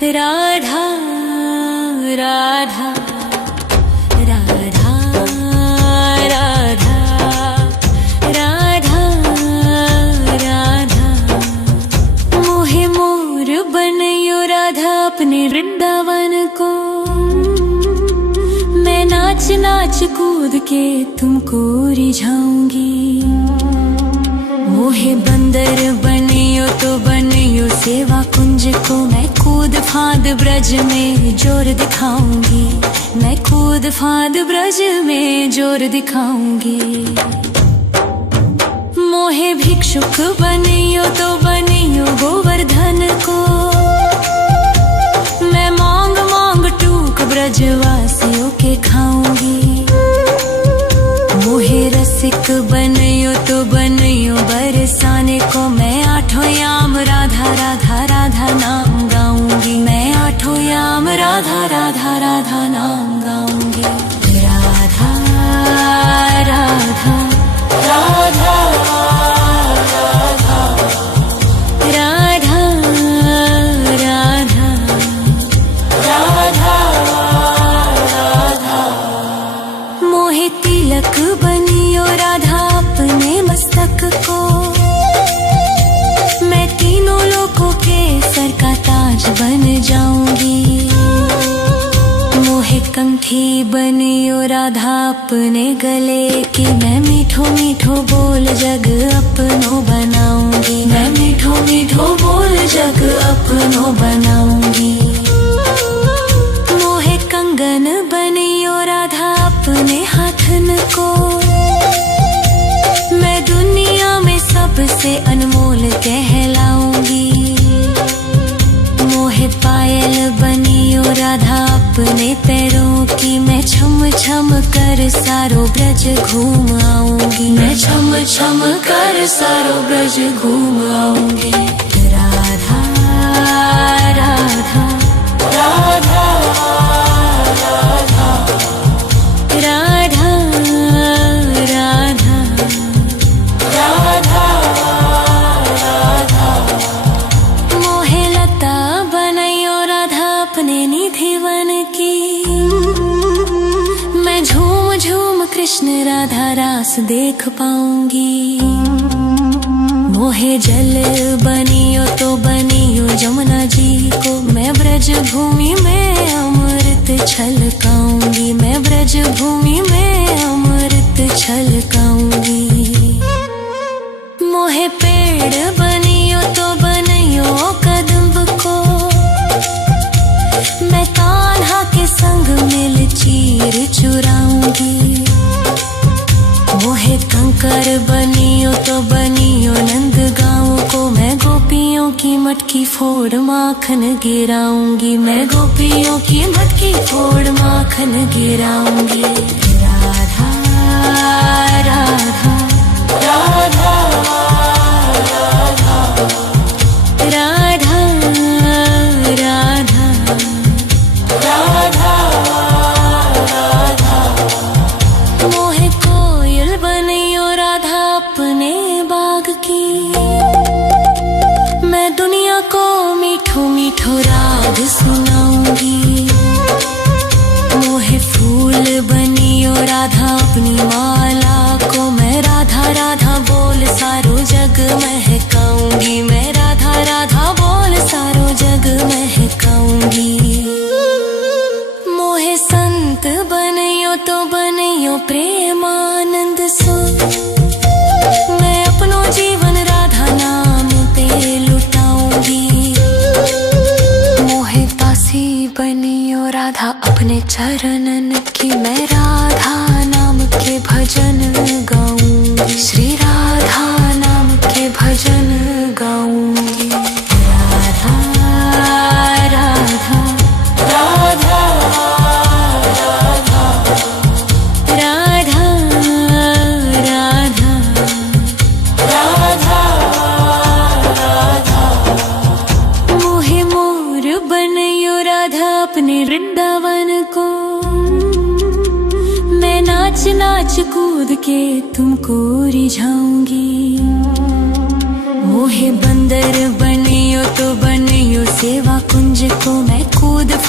राधा राधा राधा राधा राधा राधा मोहे मोर बनयो राधा अपने वृंदावन को। मैं नाच नाच कूद के तुमको रिझाऊंगी। मोहे बंदर बनियो तो बनियो सेवा कुंज को। मैं कूद फांद ब्रज में जोर दिखाऊंगी। मैं कूद फांद ब्रज में जोर दिखाऊंगी। मोहे भिक्षुक बनियो तो बनियो गोवर्धन को। मैं मांग मांग टूक ब्रजवासियों के खाऊंगी। मोहे रसिक बनियो तो बनियो बरसाने को। मैं आठों याम राधा राधा राधा नाम गाऊंगी। मैं आठों याम राधा राधा राधा नाम गाऊंगी। राधा राधा राधा राधा राधा राधा राधा। मोहे तिलक बनियो राधा अपने मस्तक को। मैं तीनों लोगों के सर का ताज बन जाऊंगी। मोहे कंठी बनियो राधा अपने गले की। मैं मीठो मीठो बोल जग अपनो बनाऊंगी। मैं मीठो मीठो बोल जग अपनो बनाऊंगी। मोहे कंगन बनियो राधा अपने हाथन को। मैं दुनिया में सबसे अनमोल कहलाऊंगी। मोहे पायल बनियो राधा अपने पैरों की। मैं छम छम कर सारो ब्रज घूम आऊंगी। मैं छम छम कर सारो ब्रज घूम आऊंगी। राधा राधा राधा राधा राधा राधा राधा राधा। मोहे लता बनयो राधा अपने निधिवन की। मैं झूम झूम कृष्ण राधा रास देख पाऊंगी। मोहे जल बनियो तो बनियो जमुना जी को। मैं ब्रज भूमि में अमृत छलकाऊंगी। मैं ब्रज भूमि में अमृत छलकाऊंगी। मोहे पेड़ बनियो तो बनियो कदम्ब को। मैं कान्हा के संग मिल चीर चुराऊंगी। मोहे कंकर बनियो तो बनियो नंद गाँव को। मैं गोपियों की मटकी फोड़ माखन गिराऊंगी। मैं गोपियों की मटकी फोड़ माखन गिराऊंगी। राधा राधा राधा राधा राधा राधा राधा राधा। मोहे कोयल बनियो राधा अपने बाग की। मैं दुनिया को मीठो मीठो राग सुनाऊंगी। मोहे फूल बनियो राधा अपनी माला को। मैं राधा राधा बोल सारो जग महकाऊंगी। मैं राधा राधा बोल सारो जग महकाऊंगी। मोहे संत बनियो तो बनियो प्रेमानंद सो। मैं अपनो जीवन राधा नाम पे लुटाऊंगी। मोहे दासी बनियो राधा अपने चरणन की। मैं राधा नाम के भजन गाऊंगी। श्री राधा नाम के भजन गाऊंगी। राधा राधा राधा राधा राधा राधा राधा राधा। मोहे मोर बनयो राधा अपने वृंदावन को। मैं नाच नाच कूद के तुमको रिझाऊंगी। मोहे बंदर बनियो तो बनियो सेवा कुंज को। मैं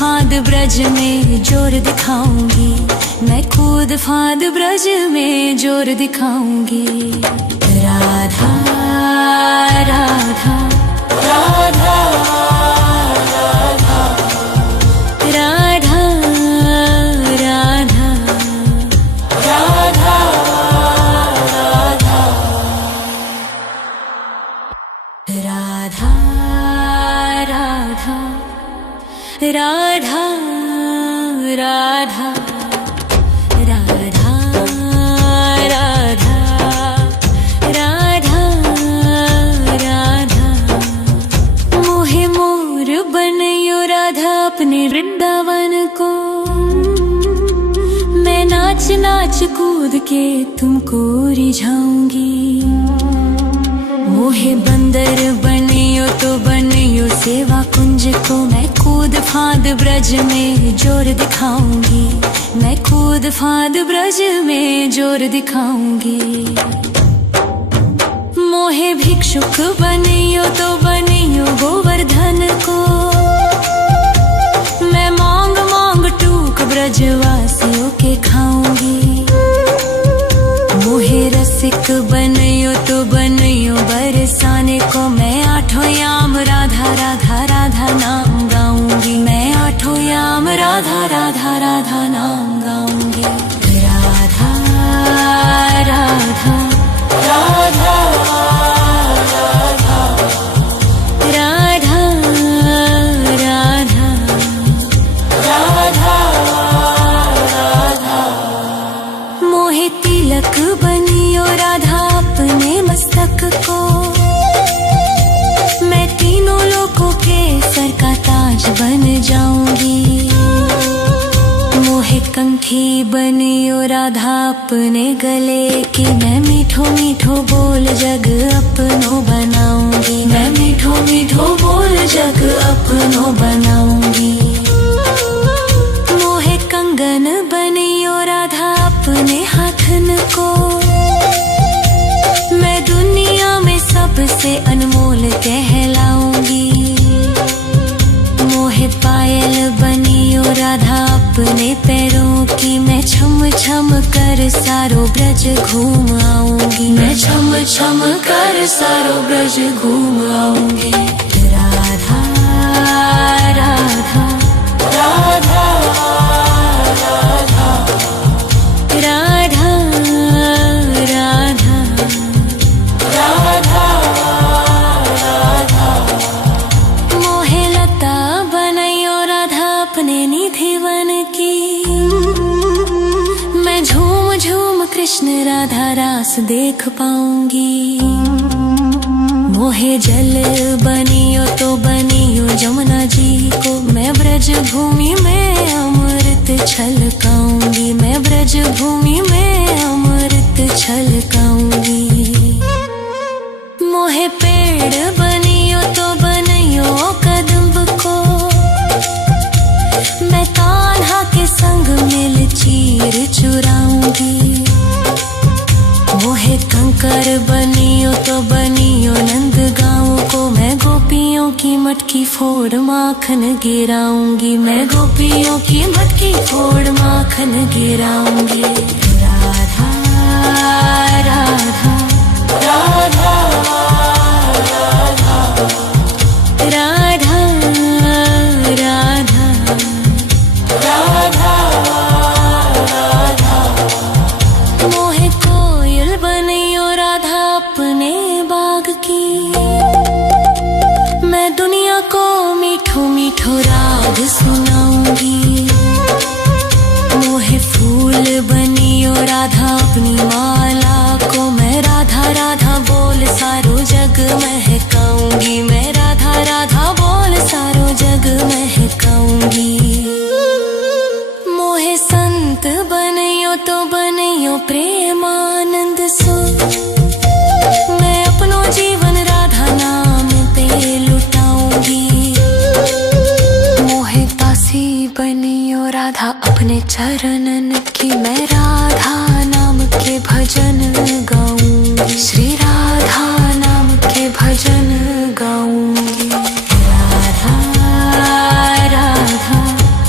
फांद ब्रज में जोर दिखाऊंगी, मैं कूद फांद ब्रज में जोर दिखाऊंगी। राधा राधा राधा राधा राधा राधा राधा राधा राधा राधा राधा राधा राधा राधा राधा मोहे मोर बनयो राधा अपने वृंदावन को, मैं नाच नाच कूद के तुमको रिझाऊंगी। मोहे बंदर बनियो तो बनियो सेवा कुंज को, मैं कूद फांद ब्रज में जोर दिखाऊंगी, मैं कूद फांद ब्रज में जोर दिखाऊंगी। मोहे भिक्षुक बनियो तो बनियो गोवर्धन को, मैं मांग मांग टूक ब्रजवासियों के खाऊंगी। मोहे रसिक बनियो तो बनियो बरसाने को, मैं आठों याम राधा राधा राधा नाम गाऊंगी, मैं आठों याम राधा राधा राधा नाम गाऊंगी। राधा राधा राधा राधा राधा राधा राधा मोहे तिलक बनियो राधा अपने मस्तक को, मैं तीनों लोगों के सर का ताज बन जाऊंगी। मोहे कंठी बनियो राधा अपने गले की, मैं मीठो मीठो बोल जग अपनो बनाऊंगी, मैं मीठो मीठो बोल जग अपनो बनाऊंगी। मोहे कंगन बनियो राधा अपने हाथन को, मैं दुनिया में सबसे अनमोल कहलाऊंगी। मोहे पायल बनियो राधा अपने पैरों की, मैं छम छम कर सारो ब्रज घूम आऊंगी, मैं छम छम कर सारो ब्रज घूम आऊंगी। राधा राधा राधा राधा राधा राधा राधा राधा मोहे लता बनयो राधा अपने निधि वन की, मैं झूम झूम कृष्ण राधा रास देख पाऊंगी। मोहे जल बनियो तो बनियो जमुना जी को, मैं ब्रज भूमि में अमृत छलकाऊंगी, मैं ब्रज भूमि में अमृत छलकाऊंगी। मोहे पेड़ बनियो तो बनियो कदम्ब को, मैं कान्हा के संग मिल चीर चुराऊंगी। मोहे कंकर बनियो तो बनियो नंद गाँव को, मैं गोपियों की मटकी फोड़ माखन गिराऊंगी, मैं गोपियों की मटकी फोड़ माखन गिराऊंगी। राधा राधा राधा राधा राधा राधा राधा राधा मोहे कोयल बनियो राधा अपने बाग की, मैं दुनिया को मीठो मीठो राग सुनाऊंगी। मोहे फूल बनियो राधा अपनी माला को, मैं राधा राधा बोल सारो जग महकाऊंगी, मैं राधा राधा बोल सारो जग महकाऊंगी। मोहे संत बनियो तो बनियो प्रेमानंद सो, मैं अपनो जीवन राधा नाम पे लुटाऊंगी। मोहे दासी बनियो राधा अपने चरणन की, मैं राधा नाम के भजन गाऊंगी, श्री राधा नाम के भजन गाऊंगी। राधा राधा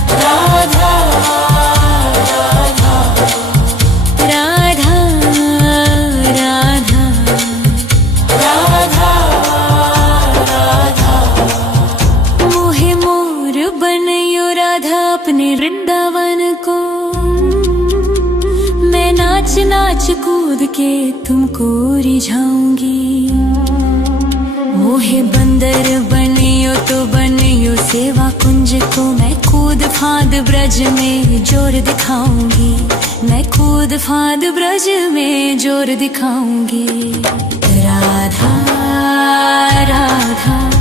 के तुमको रिझाऊंगी। मोहे बंदर बनियो तो बनियो सेवा कुंज को, मैं कूद फाद ब्रज में जोर दिखाऊंगी। मैं कूद फाद ब्रज में जोर दिखाऊंगी। राधा राधा